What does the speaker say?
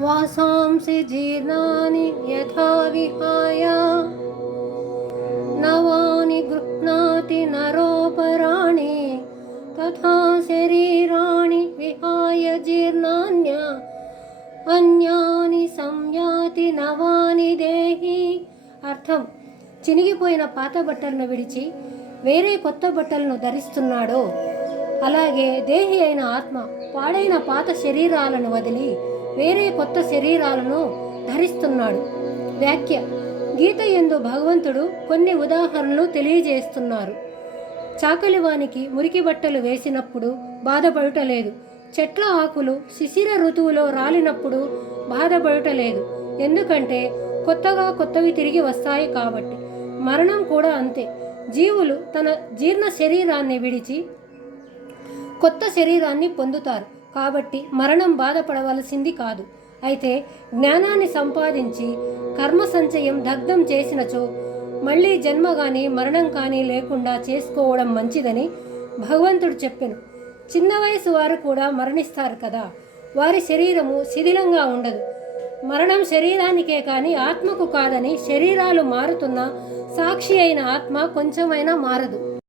వాసాంసి జీర్ణాని యథా విహాయ నవాని గృహ్ణాతి నరోపరాణి తథా శరీరాణి విహాయ జీర్ణాన్య అన్యాని సంయాతి నవాని దేహి. అర్థం: చినిగిపోయిన పాత బట్టలను విడిచి వేరే కొత్త బట్టలను ధరిస్తున్నాడో అలాగే దేహి అయిన ఆత్మ పాడైన పాత శరీరాలను వదిలి వేరే కొత్త శరీరాలను ధరిస్తున్నాడు. వ్యాఖ్య: గీత యందు భగవంతుడు కొన్ని ఉదాహరణలు తెలియజేస్తున్నారు. చాకలివానికి మురికి బట్టలు వేసినప్పుడు బాధపడుటలేదు. చెట్ల ఆకులు శిశిర ఋతువులో రాలినప్పుడు బాధపడుటలేదు. ఎందుకంటే కొత్తవి తిరిగి వస్తాయి కాబట్టి. మరణం కూడా అంతే. జీవులు తన జీర్ణ శరీరాన్ని విడిచి కొత్త శరీరాన్ని పొందుతారు కాబట్టి మరణం బాధపడవలసింది కాదు. అయితే జ్ఞానాన్ని సంపాదించి కర్మ సంచయం దగ్ధం చేసినచో మళ్ళీ జన్మ కానీ మరణం కానీ లేకుండా చేసుకోవడం మంచిదని భగవంతుడు చెప్పెను. చిన్న వయసు వారు కూడా మరణిస్తారు కదా. వారి శరీరము శిథిలంగా ఉండదు. మరణం శరీరానికే కానీ ఆత్మకు కాదని శరీరాలు మారుతున్న సాక్షి అయిన ఆత్మ కొంచెమైనా మారదు.